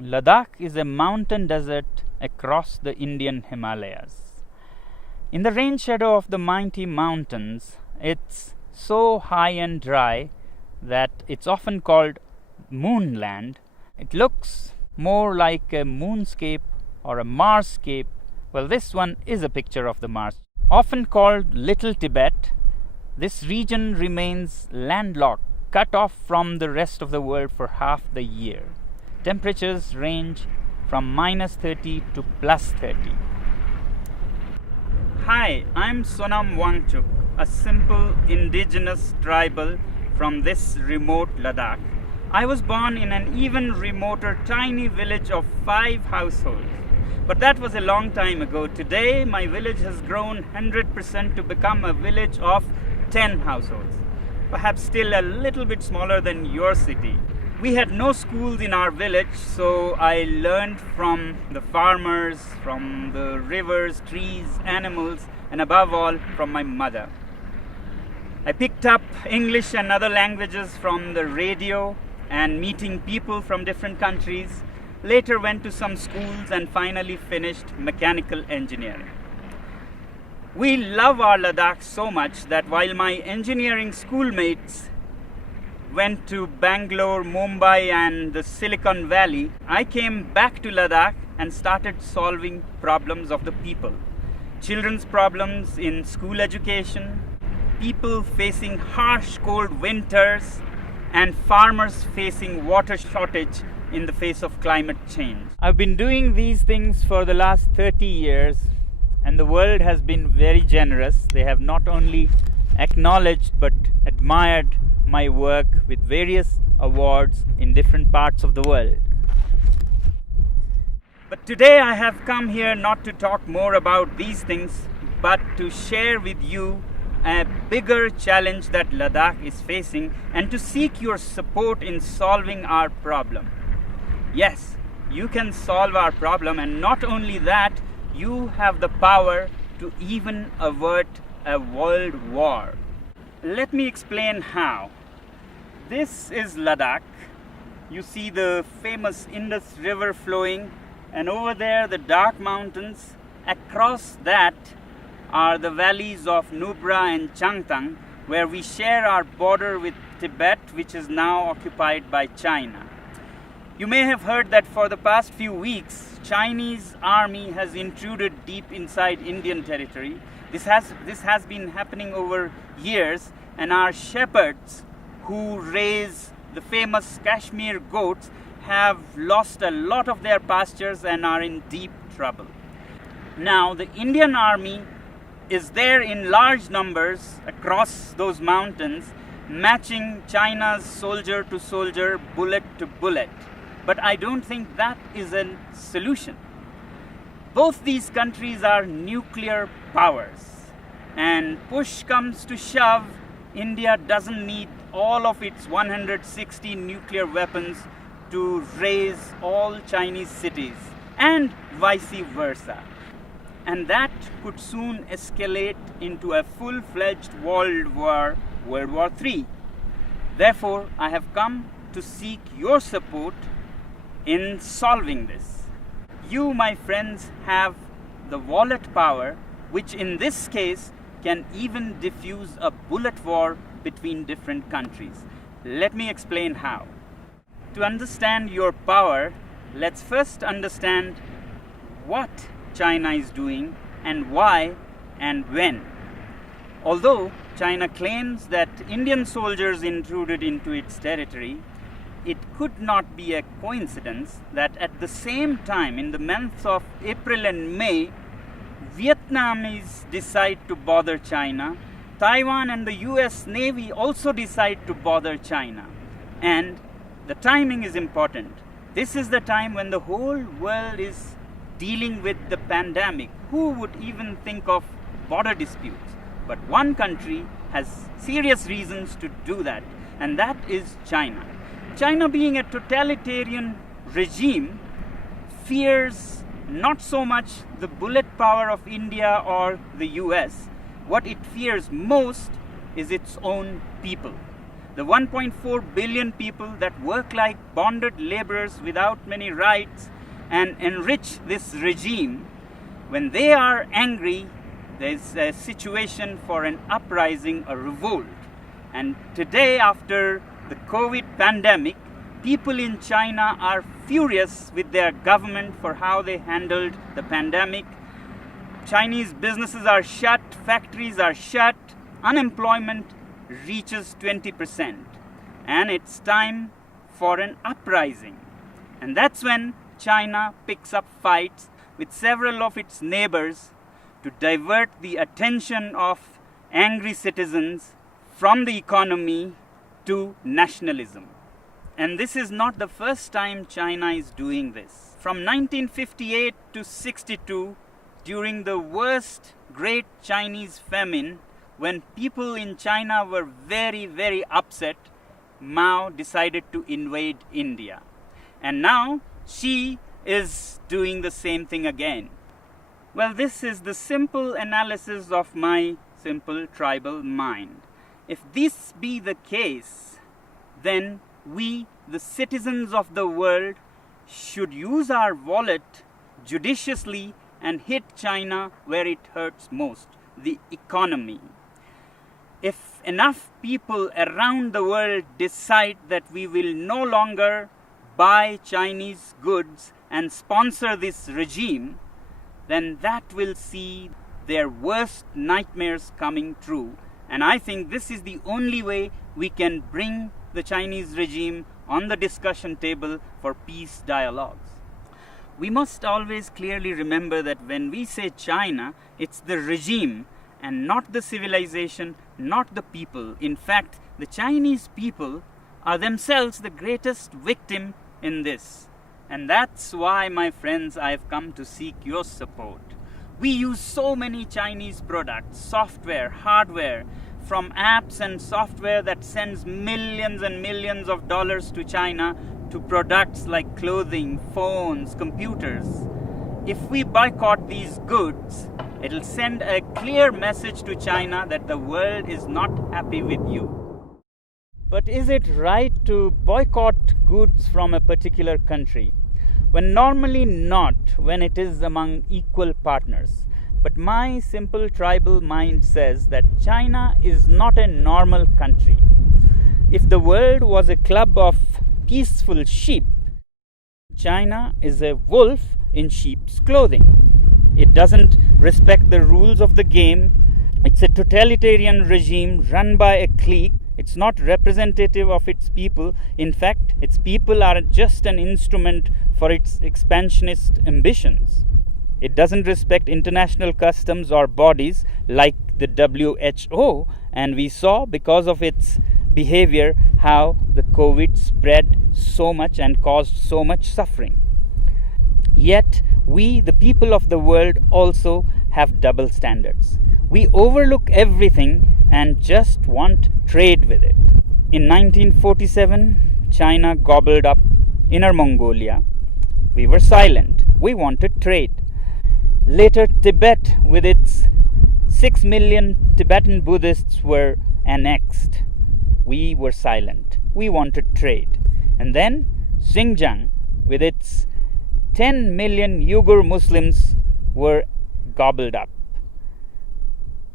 Ladakh is a mountain desert across the Indian Himalayas. In the rain shadow of the mighty mountains, it's so high and dry that it's often called moonland. It looks more like a moonscape or a Marscape. Well, this one is a picture of the Mars. Often called Little Tibet, this region remains landlocked, cut off from the rest of the world for half the year. Temperatures range from -30 to +30. Hi, I'm SONAM WANGCHUK, a simple indigenous tribal from this remote Ladakh. I was born in an even remoter tiny village of 5 households. But that was a long time ago. Today, my village has grown 100% to become a village of 10 households. Perhaps still a little bit smaller than your city. We had no schools in our village, so I learned from the farmers, from the rivers, trees, animals, and above all, from my mother. I picked up English and other languages from the radio and meeting people from different countries. Later went to some schools and finally finished mechanical engineering. We love our Ladakh so much that while my engineering schoolmates went to Bangalore, Mumbai and the Silicon Valley, I came back to Ladakh and started solving problems of the people. Children's problems in school education, people facing harsh cold winters, and farmers facing water shortage in the face of climate change. I've been doing these things for the last 30 years and the world has been very generous. They have not only acknowledged but admired my work with various awards in different parts of the world. But today I have come here not to talk more about these things but to share with you a bigger challenge that Ladakh is facing and to seek your support in solving our problem. Yes, you can solve our problem, and not only that, you have the power to even avert a world war. Let me explain how. This is Ladakh. You see the famous Indus River flowing, and over there the dark mountains. Across that are the valleys of Nubra and Changtang, where we share our border with Tibet, which is now occupied by China. You may have heard that for the past few weeks, Chinese army has intruded deep inside Indian territory. This has been happening over years, and our shepherds who raise the famous Kashmir goats have lost a lot of their pastures and are in deep trouble. Now, the Indian army is there in large numbers across those mountains, matching China's soldier to soldier, bullet to bullet. But I don't think that is a solution. Both these countries are nuclear powers, and push comes to shove, India doesn't need all of its 160 nuclear weapons to raise all Chinese cities, and vice versa. And that could soon escalate into a full-fledged world war, World War III. Therefore, I have come to seek your support in solving this. You, my friends, have the wallet power, which in this case can even diffuse a bullet war between different countries. Let me explain how. To understand your power, let's first understand what China is doing and why and when. Although China claims that Indian soldiers intruded into its territory, it could not be a coincidence that at the same time, in the months of April and May, Vietnamese decide to bother China. Taiwan and the US Navy also decide to bother China. And the timing is important. This is the time when the whole world is dealing with the pandemic. Who would even think of border disputes? But one country has serious reasons to do that, and that is China. China, being a totalitarian regime, fears not so much the bullet power of India or the US. What it fears most is its own people. the 1.4 billion people that work like bonded laborers without many rights and enrich this regime, when they are angry, there's a situation for an uprising, a revolt. And today, after the COVID pandemic, people in China are furious with their government for how they handled the pandemic. Chinese businesses are shut, factories are shut, unemployment reaches 20%. And it's time for an uprising. And that's when China picks up fights with several of its neighbors to divert the attention of angry citizens from the economy to nationalism. And this is not the first time China is doing this. From 1958 to 62, during the worst great Chinese famine, when people in China were very, very upset, Mao decided to invade India. And now Xi is doing the same thing again. Well, this is the simple analysis of my simple tribal mind. If this be the case, then we, the citizens of the world, should use our wallet judiciously and hit China where it hurts most, the economy. If enough people around the world decide that we will no longer buy Chinese goods and sponsor this regime, then that will see their worst nightmares coming true. And I think this is the only way we can bring the Chinese regime on the discussion table for peace dialogues. We must always clearly remember that when we say China, it's the regime and not the civilization, not the people. In fact, the Chinese people are themselves the greatest victim in this. And that's why, my friends, I've come to seek your support. We use so many Chinese products, software, hardware, from apps and software that sends millions and millions of dollars to China to products like clothing, phones, computers. If we boycott these goods, it'll send a clear message to China that the world is not happy with you. But is it right to boycott goods from a particular country? When normally not, when it is among equal partners. But my simple tribal mind says that China is not a normal country. If the world was a club of peaceful sheep, China is a wolf in sheep's clothing. It doesn't respect the rules of the game. It's a totalitarian regime run by a clique. It's not representative of its people. In fact, its people are just an instrument for its expansionist ambitions. It doesn't respect international customs or bodies like the WHO, and we saw because of its behavior how the COVID spread so much and caused so much suffering. Yet, we, the people of the world, also have double standards. We overlook everything and just want trade with it. In 1947, China gobbled up Inner Mongolia. We were silent. We wanted trade. Later, Tibet, with its 6 million Tibetan Buddhists, were annexed. We were silent. We wanted trade. And then Xinjiang, with its 10 million Uyghur Muslims, were gobbled up.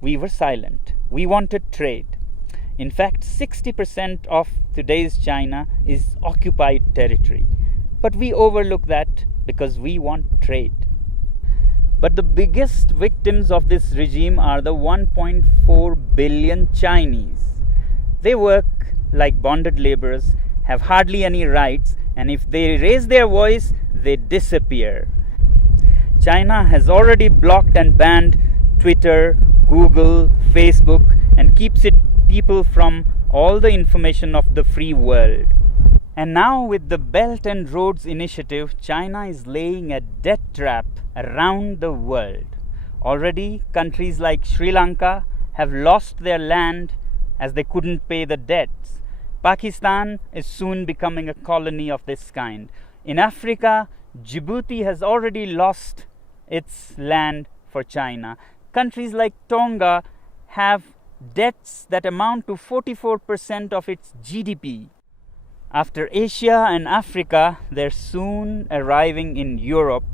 We were silent. We wanted trade. In fact, 60% of today's China is occupied territory. But we overlook that because we want trade. But the biggest victims of this regime are the 1.4 billion Chinese. They work like bonded laborers, have hardly any rights, and if they raise their voice, they disappear. China has already blocked and banned Twitter, Google, Facebook, and keeps its people from all the information of the free world. And now with the Belt and Roads Initiative, China is laying a debt trap around the world. Already, countries like Sri Lanka have lost their land as they couldn't pay the debts. Pakistan is soon becoming a colony of this kind. In Africa, Djibouti has already lost its land for China. Countries like Tonga have debts that amount to 44% of its GDP. After Asia and Africa, they're soon arriving in Europe,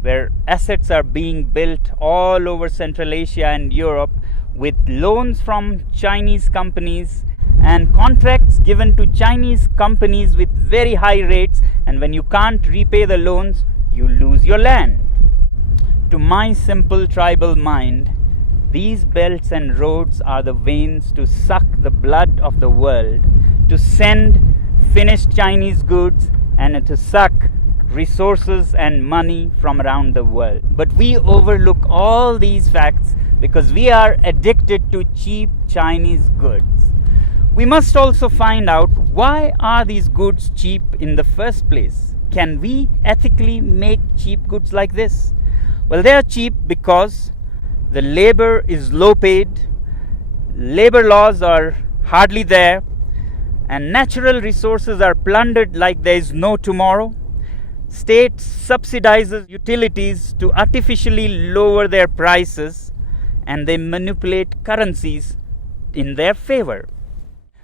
where assets are being built all over Central Asia and Europe with loans from Chinese companies and contracts given to Chinese companies with very high rates, and when you can't repay the loans, you lose your land. To my simple tribal mind, these belts and roads are the veins to suck the blood of the world, to send finished Chinese goods and to suck resources and money from around the world. But we overlook all these facts because we are addicted to cheap Chinese goods. We must also find out, why are these goods cheap in the first place? Can we ethically make cheap goods like this? Well, they are cheap because the labor is low paid, labor laws are hardly there, and natural resources are plundered like there is no tomorrow. State subsidizes utilities to artificially lower their prices, and they manipulate currencies in their favor.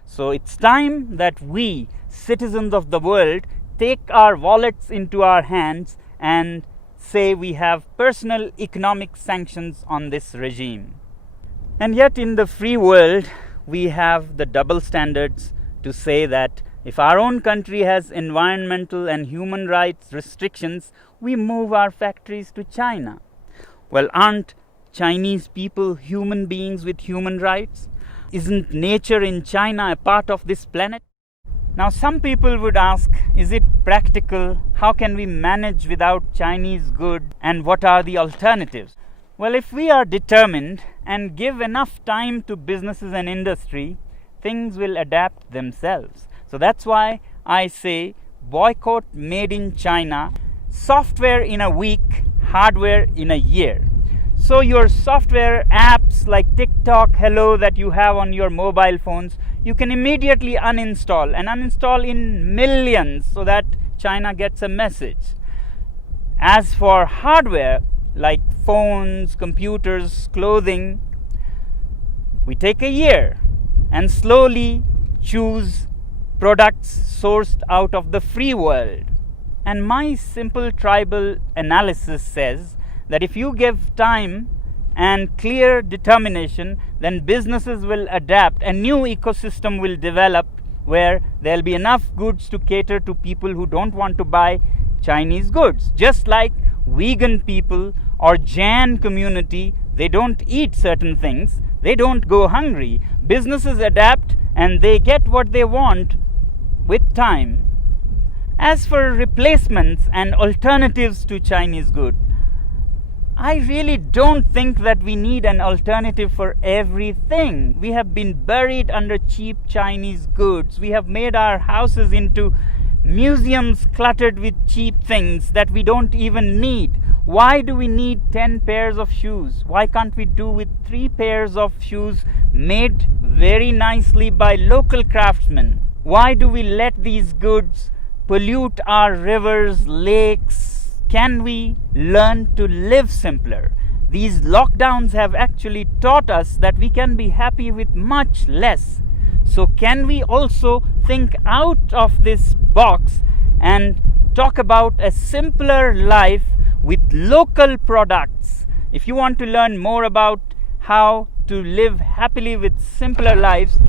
So it's time that we, citizens of the world, take our wallets into our hands and say we have personal economic sanctions on this regime. And yet in the free world, we have the double standards to say that if our own country has environmental and human rights restrictions, we move our factories to China. Well, aren't Chinese people human beings with human rights? Isn't nature in China a part of this planet? Now, some people would ask, is it practical? How can we manage without Chinese goods? And what are the alternatives? Well, if we are determined and give enough time to businesses and industry, things will adapt themselves. So that's why I say boycott made in China, software in a week, hardware in a year. So your software apps like TikTok, Hello that you have on your mobile phones, you can immediately uninstall and uninstall in millions so that China gets a message. As for hardware like phones, computers, clothing, we take a year and slowly choose products sourced out of the free world. And my simple tribal analysis says that if you give time and clear determination, then businesses will adapt. A new ecosystem will develop where there'll be enough goods to cater to people who don't want to buy Chinese goods. Just like vegan people or Jain community, they don't eat certain things, they don't go hungry. Businesses adapt and they get what they want with time. As for replacements and alternatives to Chinese goods, I really don't think that we need an alternative for everything. We have been buried under cheap Chinese goods. We have made our houses into museums cluttered with cheap things that we don't even need. Why do we need 10 pairs of shoes? Why can't we do with 3 pairs of shoes made very nicely by local craftsmen? Why do we let these goods pollute our rivers, lakes? Can we learn to live simpler? These lockdowns have actually taught us that we can be happy with much less. So can we also think out of this box and talk about a simpler life with local products? If you want to learn more about how to live happily with simpler lives,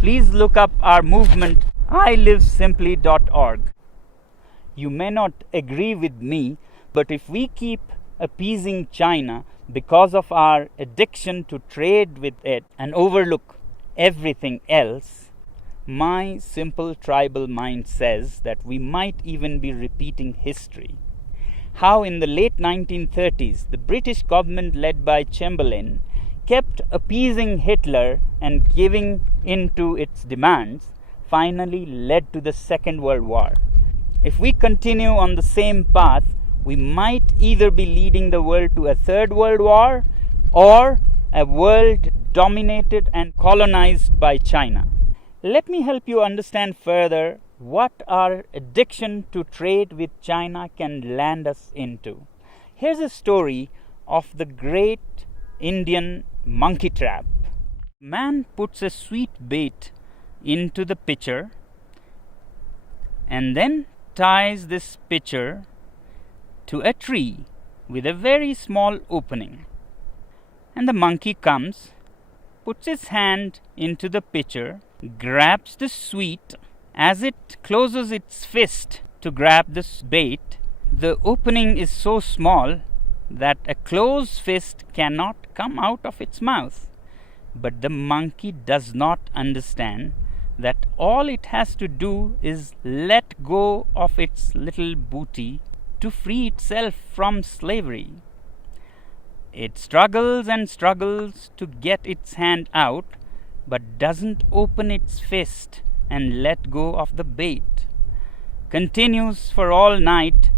please look up our movement, ilivesimply.org. You may not agree with me, but if we keep appeasing China because of our addiction to trade with it and overlook everything else, my simple tribal mind says that we might even be repeating history. How in the late 1930s, the British government led by Chamberlain kept appeasing Hitler and giving in to its demands, finally led to the Second World War. If we continue on the same path, we might either be leading the world to a third world war or a world dominated and colonized by China. Let me help you understand further what our addiction to trade with China can land us into. Here's a story of the great Indian monkey trap. Man puts a sweet bait into the pitcher and then ties this pitcher to a tree with a very small opening. And the monkey comes, puts his hand into the pitcher, grabs the sweet. As it closes its fist to grab this bait, the opening is so small that a closed fist cannot come out of its mouth. But the monkey does not understand that all it has to do is let go of its little booty to free itself from slavery. It struggles and struggles to get its hand out, but doesn't open its fist and let go of the bait. Continues for all night,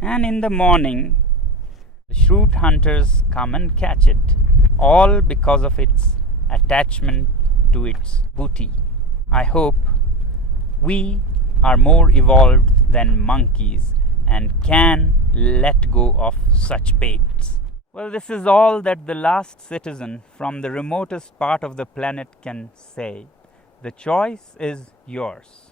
and in the morning, the shrewd hunters come and catch it, all because of its attachment to its booty. I hope we are more evolved than monkeys and can let go of such baits. Well, this is all that the last citizen from the remotest part of the planet can say. The choice is yours.